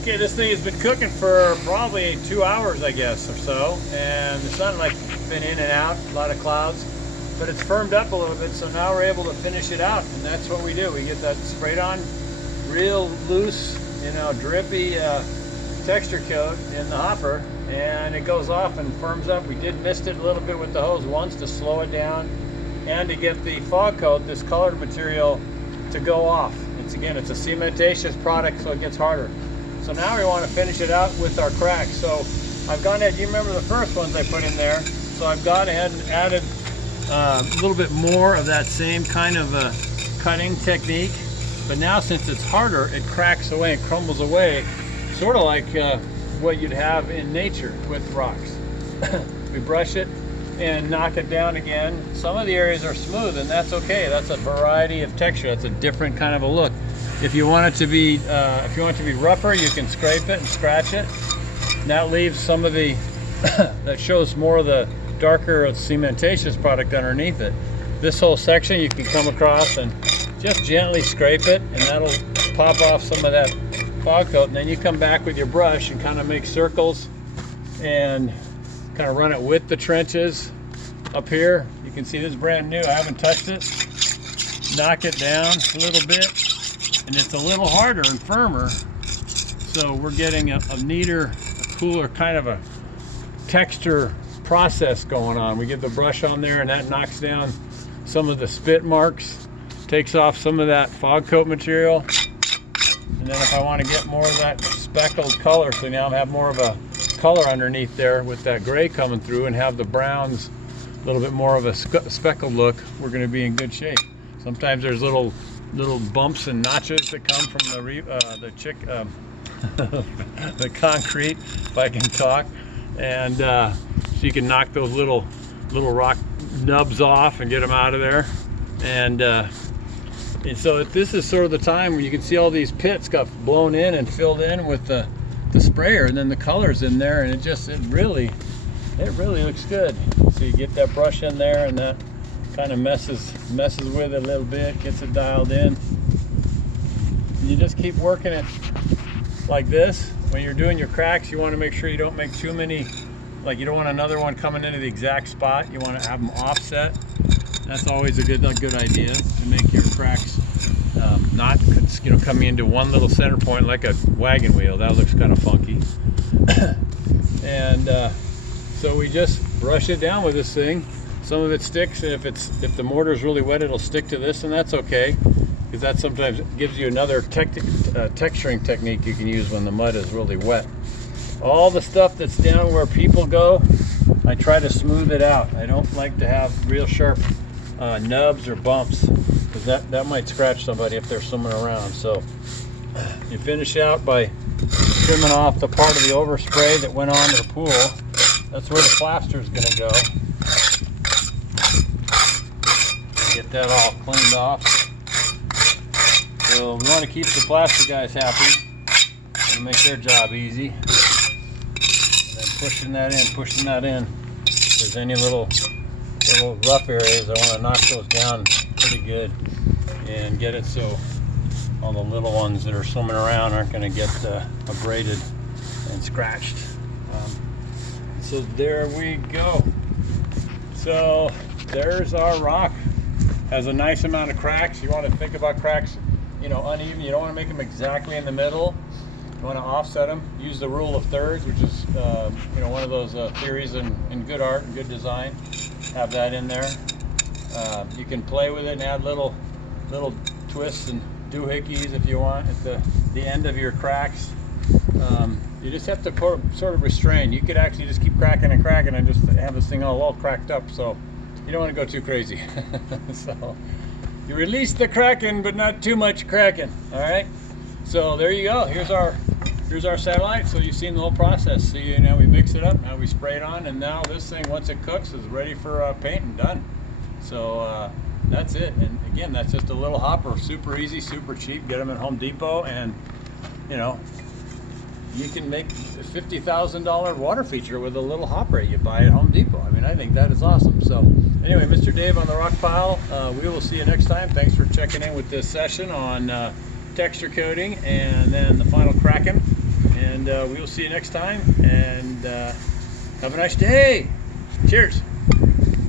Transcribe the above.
Okay, this thing has been cooking for probably 2 hours, I guess, or so, and the sun like been in and out, a lot of clouds, but it's firmed up a little bit, so now we're able to finish it out, and that's what we do. We get that sprayed on, real loose, you know, drippy texture coat in the hopper, and it goes off and firms up. We did mist it a little bit with the hose once to slow it down and to get the fog coat, this colored material, to go off. Again, it's a cementatious product, so it gets harder. So now we want to finish it out with our cracks. So I've gone ahead, you remember the first ones I put in there, so I've gone ahead and added a little bit more of that same kind of cutting technique, but now since it's harder, it cracks away and crumbles away, sort of like what you'd have in nature with rocks. We brush it and knock it down again. Some of the areas are smooth, and that's okay. That's a variety of texture. That's a different kind of a look. If you want it to be, rougher, you can scrape it and scratch it. And that leaves some of the, that shows more of the darker cementatious product underneath it. This whole section you can come across and just gently scrape it, and that'll pop off some of that fog coat. And then you come back with your brush and kind of make circles and kind of run it with the trenches up here. You can see this is brand new. I haven't touched it. Knock it down a little bit, and it's a little harder and firmer. So we're getting a neater, a cooler kind of a texture process going on. We get the brush on there, and that knocks down some of the spit marks, takes off some of that fog coat material. And then if I want to get more of that speckled color, so now I have more of a color underneath there with that gray coming through, and have the browns a little bit more of a speckled look, we're going to be in good shape. Sometimes there's little bumps and notches that come from the concrete, if I can talk, and so you can knock those little rock nubs off and get them out of there. And so this is sort of the time when you can see all these pits got blown in and filled in with the sprayer, and then the colors in there, and it really looks good. So you get that brush in there, and that kind of messes with it a little bit, gets it dialed in. And you just keep working it like this. When you're doing your cracks, you want to make sure you don't make too many, like you don't want another one coming into the exact spot. You want to have them offset. That's always a good idea, to make your cracks not coming into one little center point like a wagon wheel. That looks kind of funky. And so we just brush it down with this thing. Some of it sticks, and if the mortar is really wet, it'll stick to this, and that's okay, because that sometimes gives you another texturing technique you can use when the mud is really wet. All the stuff that's down where people go, I try to smooth it out. I don't like to have real sharp nubs or bumps, because that might scratch somebody if there's someone around. So you finish out by trimming off the part of the overspray that went onto the pool. That's where the plaster is going to go. Get that all cleaned off. So we want to keep the plaster guys happy and make their job easy. And then pushing that in. If there's any little rough areas, I want to knock those down pretty good and get it so all the little ones that are swimming around aren't going to get abraded and scratched. So there we go. So there's our rock. Has a nice amount of cracks. You want to think about cracks, uneven. You don't want to make them exactly in the middle. You want to offset them. Use the rule of thirds, which is one of those theories in good art and good design. Have that in there. You can play with it and add little twists and doohickeys if you want at the end of your cracks. You just have to sort of restrain. You could actually just keep cracking and cracking and just have this thing all cracked up. So you don't want to go too crazy. So you release the cracking, but not too much cracking. All right. So there you go. Here's our satellite. So you've seen the whole process. So we mix it up. Now we spray it on, and now this thing, once it cooks, is ready for paint and done. So that's it. And again, that's just a little hopper. Super easy, super cheap. Get them at Home Depot, and you can make a $50,000 water feature with a little hopper you buy at Home Depot. I mean, I think that is awesome. So anyway, Mr. Dave on the rock pile. We will see you next time. Thanks for checking in with this session on texture coating and then the final cracking. we will see you next time. And have a nice day. Cheers.